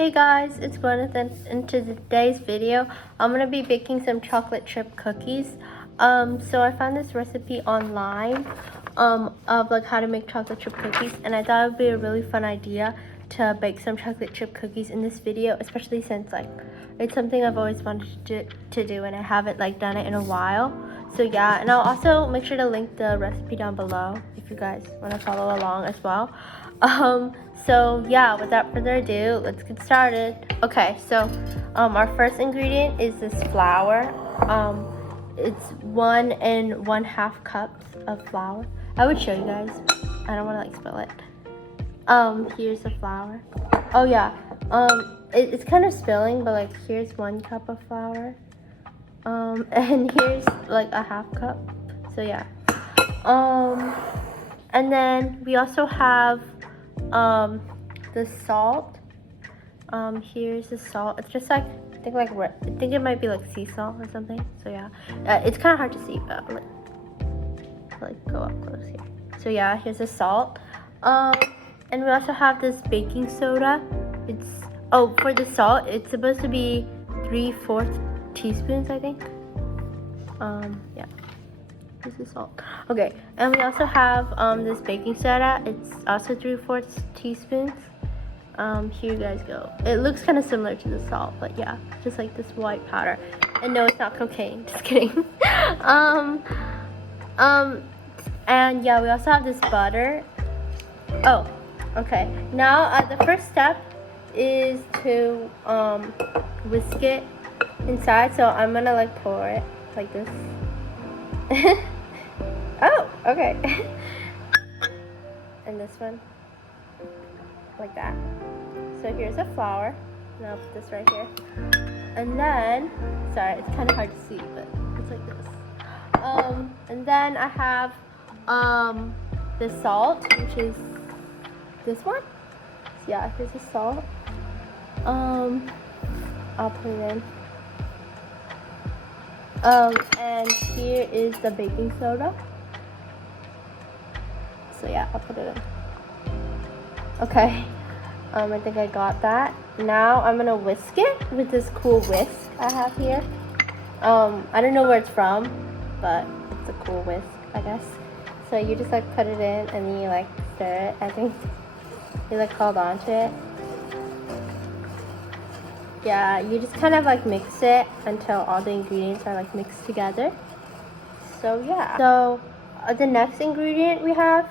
Hey guys, it's Gwyneth, and in today's video, I'm gonna be baking some chocolate chip cookies. So I found this recipe online of like how to make chocolate chip cookies, and I thought it would be a really fun idea to bake some chocolate chip cookies in this video, especially since like it's something I've always wanted to do, and I haven't like done it in a while. So yeah, and I'll also make sure to link the recipe down below if you guys want to follow along as well. So yeah, without further ado, let's get started. Okay, so our first ingredient is this flour. It's 1 1/2 cups of flour. I would show you guys. I don't want to like spill it. Here's the flour. Oh yeah, it's kind of spilling, but like here's 1 cup of flour. And here's like a 1/2 cup. So yeah. And then we also have the salt. Here's the salt. It's just like I think it might be like sea salt or something. So yeah, it's kind of hard to see, but like go up close here. So yeah, here's the salt. And we also have this baking soda. For the salt, it's supposed to be 3/4 teaspoons, I think. Yeah. This is salt. Okay, and we also have this baking soda. It's also 3/4 teaspoons. Here you guys go. It looks kind of similar to the salt, but yeah, just like this white powder. And no, it's not cocaine. Just kidding. And yeah, we also have this butter. Oh, okay. Now the first step is to whisk it inside. So I'm gonna like pour it like this. Oh, okay. And this one, like that. So here's a flour, and I'll put this right here. And then, sorry, it's kind of hard to see, but it's like this. And then I have the salt, which is this one. So yeah, here's the salt. I'll put it in. And here is the baking soda. So yeah, I'll put it in. Okay, I think I got that. Now I'm gonna whisk it with this cool whisk I have here. I don't know where it's from, but it's a cool whisk, I guess. So you just like put it in and then you like stir it. I think you like hold on to it. Yeah, you just kind of like mix it until all the ingredients are like mixed together. So yeah. So the next ingredient we have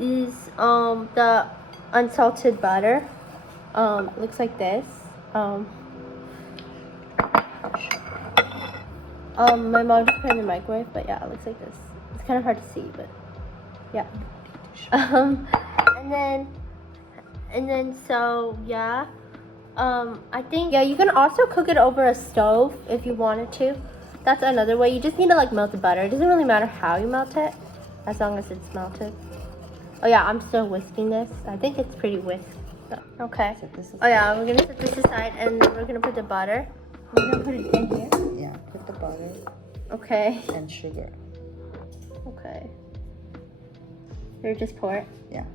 is the unsalted butter. It looks like this. My mom just put it in the microwave, but yeah, it looks like this. It's kind of hard to see, but yeah. And then so yeah. I think yeah, you can also cook it over a stove if you wanted to. That's another way. You just need to like melt the butter. It doesn't really matter how you melt it, as long as it's melted. Oh yeah, I'm still whisking this. I think it's pretty whisked. So, okay. Oh yeah, we're gonna set this aside, and then we're gonna put the butter. We're gonna put it in here. Yeah, put the butter. Okay. And sugar. Okay. Here, just pour it. Yeah.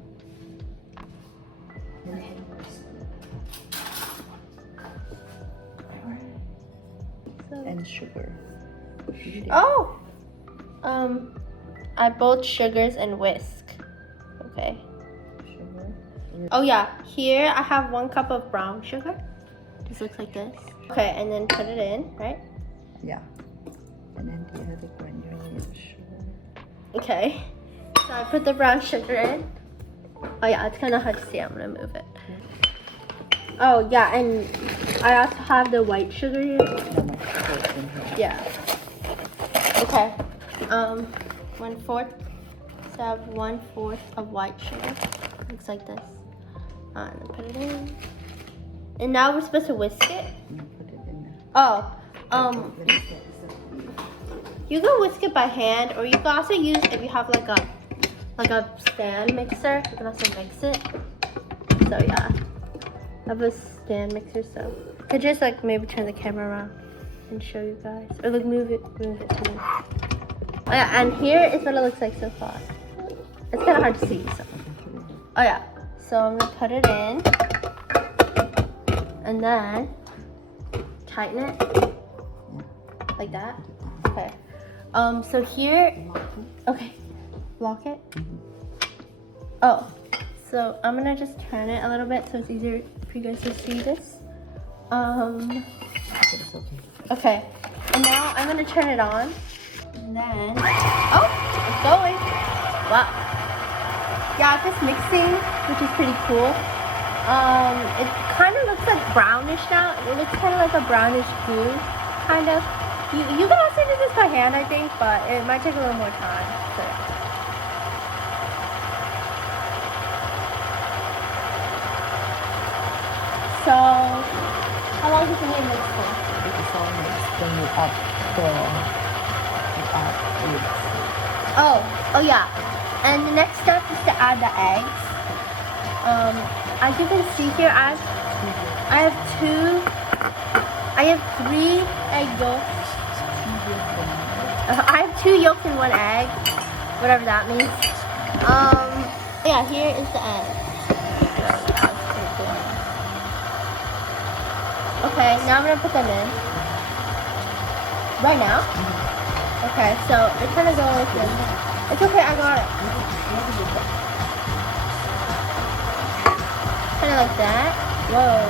And sugar. Oh! I both sugars and whisk. Okay. Sugar. Oh yeah, here I have 1 cup of brown sugar. This looks like this. Okay, and then put it in, right? Yeah. And then the other granulated sugar. Okay. So I put the brown sugar in. Oh yeah, it's kind of hard to see. I'm gonna move it. Oh yeah, and I also have the white sugar here. Yeah. Okay. 1/4. So I have 1/4 of white sugar. Looks like this. And then put it in. And now we're supposed to whisk it. Put it in there. Oh. You can whisk it by hand, or you can also use if you have like a stand mixer. You can also mix it. So yeah. I have a stand mixer, so I could just like maybe turn the camera around and show you guys, or like move it to me. Oh yeah, and here is what it looks like so far. It's kind of hard to see. So. Oh yeah, so I'm gonna put it in. And then tighten it like that. Okay. So here, okay, lock it. Oh, so I'm gonna just turn it a little bit so it's easier for you guys to see this. It's okay. Okay, and now I'm gonna turn it on. And then, oh, it's going. Wow. Yeah, it's just mixing, which is pretty cool. It kind of looks like brownish now. It looks kind of like a brownish goo, kind of. You can also do this by hand, I think, but it might take a little more time. So, yeah. So, how long do you think it mix for? It's all mixed when you add Oh yeah. And the next step is to add the eggs. As you can see here, I have 3 egg yolks. I have 2 yolks and 1 egg, whatever that means. Yeah, here is the egg. Okay, now I'm gonna put them in. Right now? Okay, so it kind of goes in. It's okay, I got it. Kind of like that. Whoa.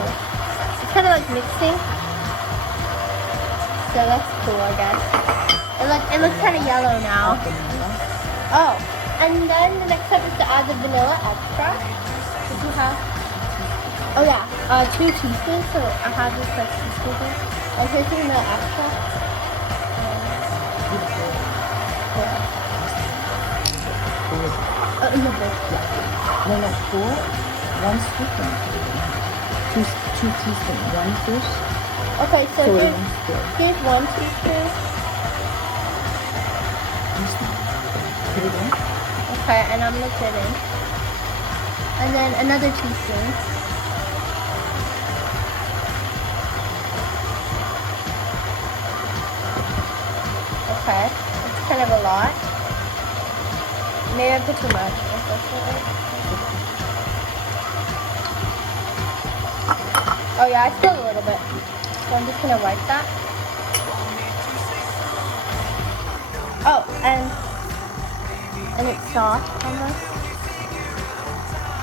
It's kind of like mixing. So that's cool, I guess. It looks kind of yellow now. Oh, and then the next step is to add the vanilla extract. Which you have. Oh yeah, 2 teaspoons. So I have this like teaspoon. And here's the vanilla extract. In the book. No, 4. 1 scoop. 2 teaspoons. 1 fish. Okay, so So here's 1 teaspoon. Put it in. Okay, and I'm gonna put it in. And then another teaspoon. Okay, it's kind of a lot. Maybe I put too much, unfortunately. Oh yeah, I spilled a little bit. So I'm just gonna wipe that. Oh, and it's soft almost.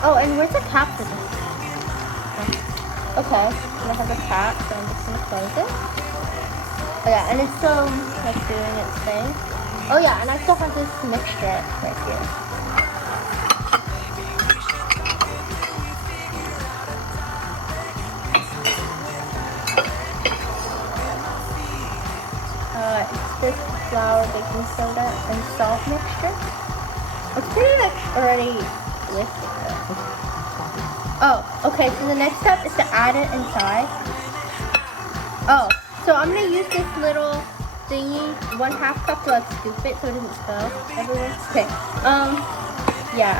Oh, and where's the cap for this? Okay, I'm gonna have the cap, so I'm just gonna close it. Oh yeah, and it's still like doing its thing. Oh yeah, and I still have this mixture right here. It's this flour, baking soda, and salt mixture. It's pretty much already lifted though. Oh, okay, so the next step is to add it inside. Oh, so I'm gonna use this little thingy, 1/2 cup to like scoop it so it doesn't spill everywhere. Okay, yeah.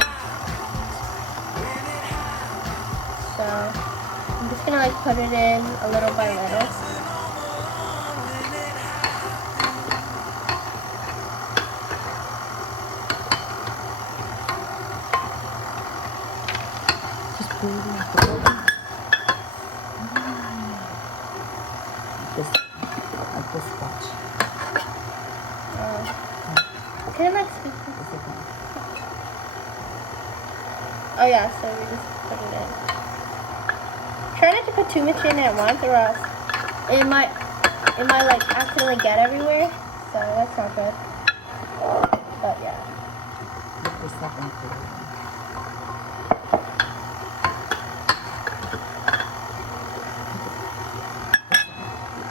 So, I'm just gonna like put it in a little by little. Just pour it in the bowl. Like this watch. Can I like scoop it? Is it done? Oh yeah, so we just put it in. Try not to put too much in at once or else it might like accidentally get everywhere. So that's not good. But yeah. Lift this up and put it in.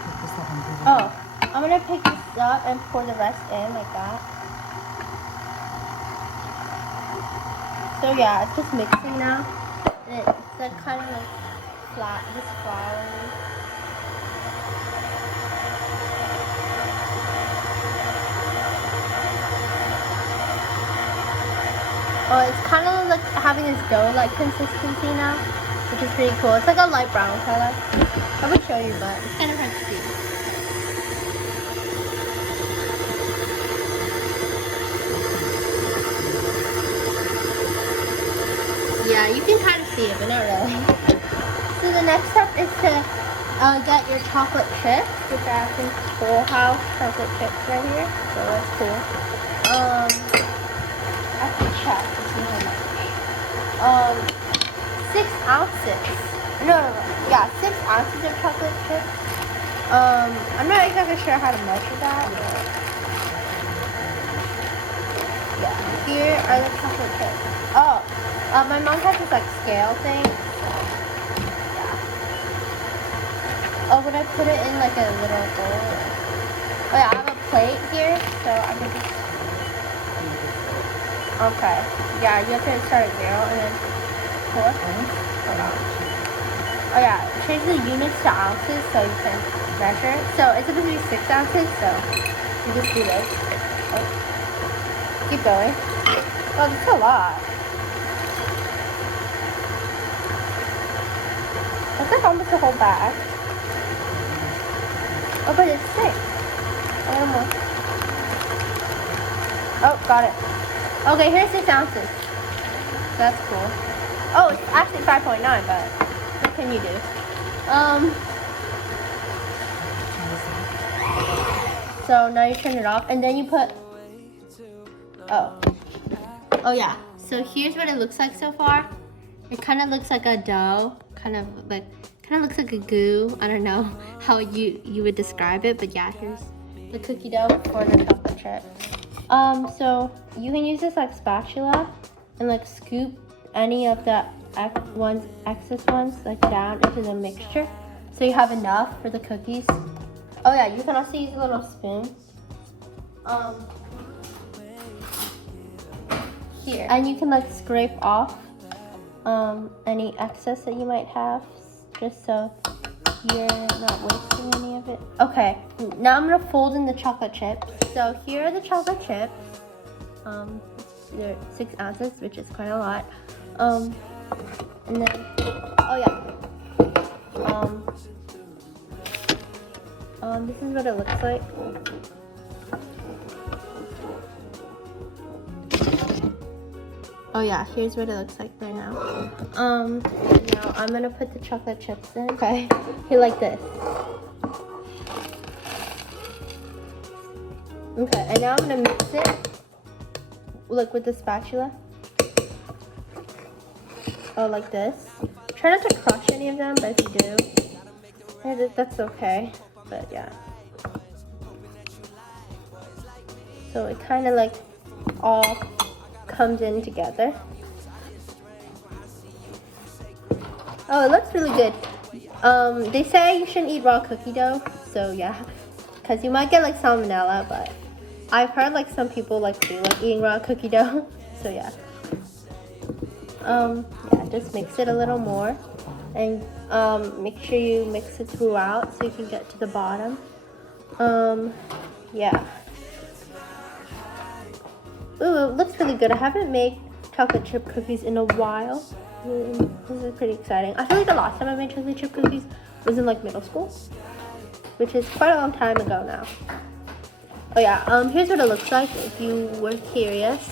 Lift this up and put it in. Oh, I'm gonna pick this up and pour the rest in like that. So yeah, it's just mixing now. It's like kind of like flat, just floury. Oh, it's kind of like having this dough-like consistency now, which is pretty cool. It's like a light brown color. I would show you, but it's kind of hard to see. Yeah, you can kind of see it, but not really. So So the next step is to get your chocolate chips, which I have some Full House chocolate chips right here. So that's cool. I have to check to see how much. 6 ounces. No. Yeah, 6 ounces of chocolate chips. I'm not exactly sure how to measure that. But yeah, here are the chocolate chips. Oh, my mom has this like scale thing. So, yeah. Oh, would I put it in like a little bowl? Oh yeah, I have a plate here, so I can just. Okay. Yeah, you have to start at 0 and then pour. Hold on. Oh yeah, change the units to ounces so you can measure. So it's supposed to be 6 ounces, so you just do this. Oh. Keep going. Oh, that's a lot. That's like almost a whole bag. Oh, but it's 6. A little more. Oh, got it. Okay, here's 6 ounces. That's cool. Oh, it's actually 5.9, but what can you do? So now you turn it off, and then you put. Oh yeah. So here's what it looks like so far. It kind of looks like a dough, kind of looks like a goo. I don't know how you would describe it, but yeah, here's the cookie dough for the chocolate chip. So you can use this like spatula and like scoop any of the excess ones like down into the mixture, so you have enough for the cookies. Oh yeah, you can also use a little spoon. Here, and you can like scrape off any excess that you might have, just so you're not wasting any of it. Okay, now I'm gonna fold in the chocolate chips. So here are the chocolate chips. They're 6 ounces, which is quite a lot. And then, oh yeah. This is what it looks like. Oh yeah, here's what it looks like right now. Now I'm gonna put the chocolate chips in. Okay, here like this. Okay, and now I'm gonna mix it, like with the spatula. Oh, like this. Try not to crush any of them, but if you do, that's okay. But yeah. So it kind of like all comes in together. Oh, it looks really good. They say you shouldn't eat raw cookie dough, so yeah, because you might get like salmonella, but I've heard like some people like do like eating raw cookie dough, so yeah. Yeah, just mix it a little more, and make sure you mix it throughout so you can get to the bottom. Yeah. Ooh, it looks really good. I haven't made chocolate chip cookies in a while. This is pretty exciting. I feel like the last time I made chocolate chip cookies was in like middle school, which is quite a long time ago now. Oh yeah, here's what it looks like if you were curious.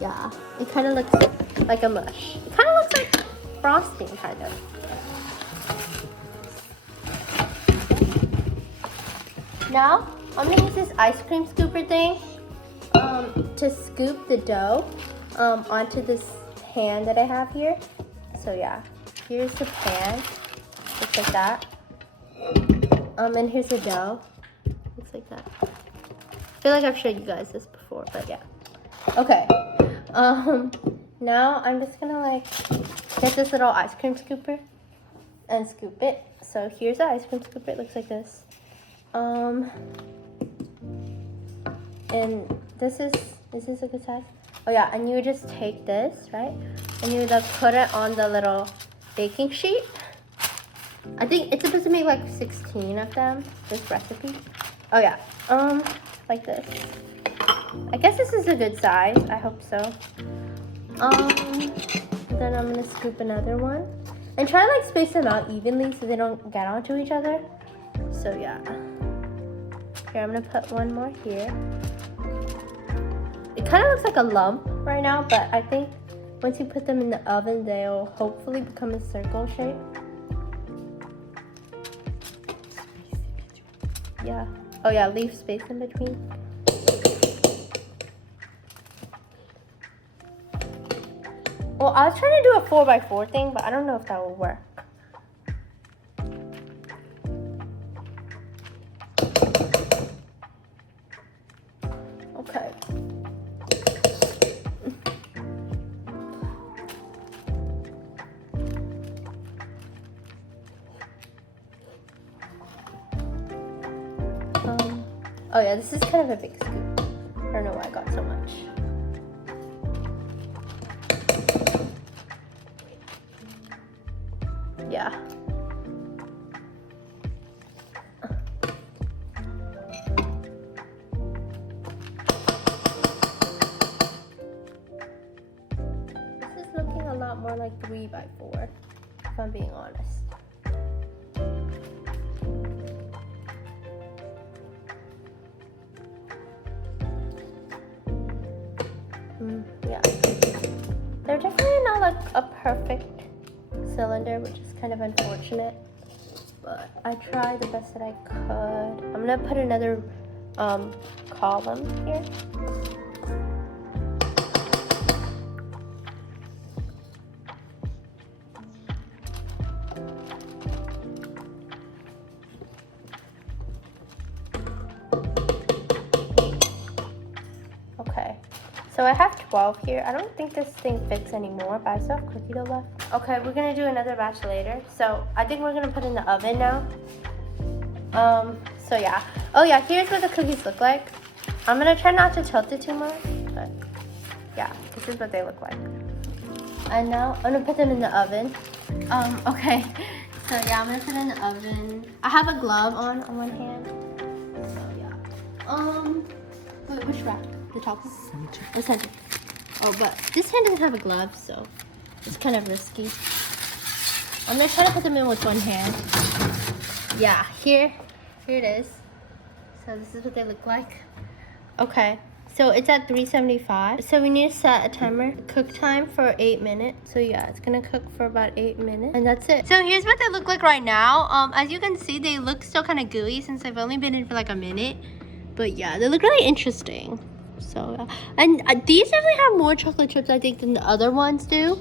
Yeah, it kind of looks like a mush. It kind of looks like frosting, kind of. Now, I'm gonna use this ice cream scooper thing to scoop the dough onto this pan that I have here. So yeah, here's the pan, just like that. And here's the dough, looks like that. I feel like I've showed you guys this before, but yeah. Okay, now I'm just gonna like get this little ice cream scooper and scoop it. So here's the ice cream scooper, it looks like this. And this is a good size. Oh yeah, and you would just take this, right? And you would like put it on the little baking sheet. I think it's supposed to make like 16 of them, this recipe. Oh yeah, like this. I guess this is a good size, I hope so. Then I'm gonna scoop another one. And try to like space them out evenly so they don't get onto each other. So yeah. Here, I'm gonna put one more here. It kind of looks like a lump right now, but I think once you put them in the oven, they'll hopefully become a circle shape. Yeah. Oh yeah, leave space in between. Well, I was trying to do a 4x4 thing, but I don't know if that will work. Okay. Oh yeah, this is kind of a big scoop. I don't know why I got so much. Yeah. This is looking a lot more like 3x4, if I'm being honest. Yeah. They're definitely not like a perfect cylinder, which is kind of unfortunate. But I tried the best that I could. I'm gonna put another column here. Okay, so I have 12 here. I don't think this thing fits anymore, but I still have cookie dough left. Okay, we're gonna do another batch later. So I think we're gonna put in the oven now. So yeah. Oh yeah, here's what the cookies look like. I'm gonna try not to tilt it too much, but yeah, this is what they look like. And now I'm gonna put them in the oven. Okay, so yeah, I'm gonna put it in the oven. I have a glove on one hand. So yeah. Wait, which rack? The top one? Center. Oh, center. Oh, but this hand doesn't have a glove, so it's kind of risky. I'm gonna try to put them in with one hand. Yeah, here it is. So this is what they look like. Okay, so it's at 375. So we need to set a timer, cook time for 8 minutes. So yeah, it's gonna cook for about 8 minutes, and that's it. So here's what they look like right now. As you can see, they look still kind of gooey since they've only been in for like a minute. But yeah, they look really interesting. So and these definitely have more chocolate chips, I think, than the other ones do.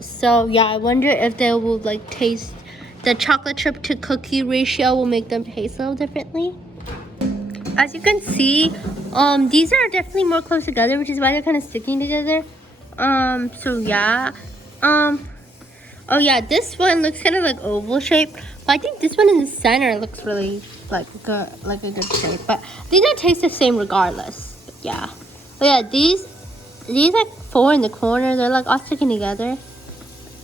So yeah, I wonder if they will like taste, the chocolate chip to cookie ratio will make them taste a little differently. As you can see, these are definitely more close together, which is why they're kind of sticking together. So yeah. Oh yeah, this one looks kind of like oval shape, but I think this one in the center looks really like a good shape. But these don't taste the same regardless. But yeah. But yeah, these like 4 in the corner, they're like all sticking together,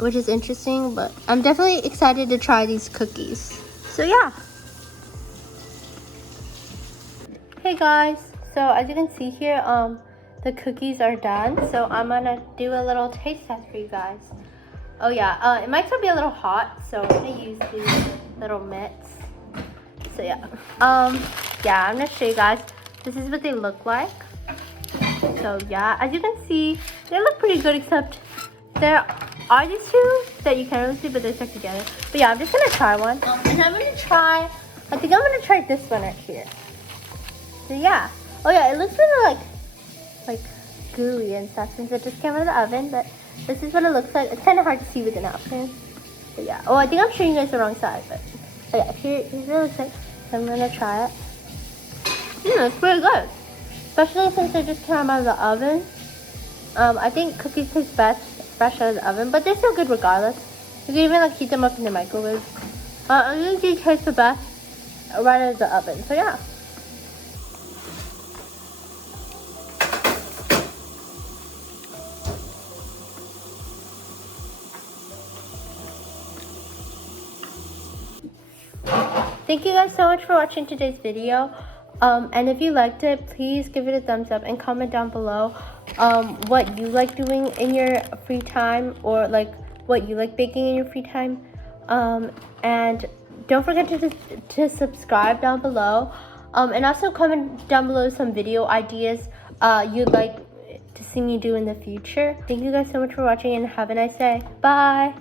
which is interesting. But I'm definitely excited to try these cookies. So yeah. Hey guys, so as you can see here, the cookies are done. So I'm gonna do a little taste test for you guys. Oh yeah, it might still be a little hot, so I'm gonna use these little mitts. So yeah, yeah, I'm gonna show you guys. This is what they look like. So yeah, as you can see, they look pretty good, except there are these two that you can't really see, but they're stuck together. But yeah, I'm just gonna try one, and I'm gonna try. I think I'm gonna try this one right here. So yeah, oh yeah, it looks really like gooey and stuff since it just came out of the oven, but this is what it looks like. It's kind of hard to see with the napkin. But yeah, oh, I think I'm showing you guys the wrong side, but oh yeah, here's what it looks like. So I'm gonna try it. It's pretty good, especially since they just came out of the oven. I think cookies taste best fresh out of the oven, but they're still good regardless. You can even like heat them up in the microwave. I think these taste the best right out of the oven. So yeah. Thank you guys so much for watching today's video. And if you liked it, please give it a thumbs up and comment down below what you like doing in your free time, or like what you like baking in your free time. And don't forget to subscribe down below. And also comment down below some video ideas you'd like to see me do in the future. Thank you guys so much for watching and have a nice day. Bye!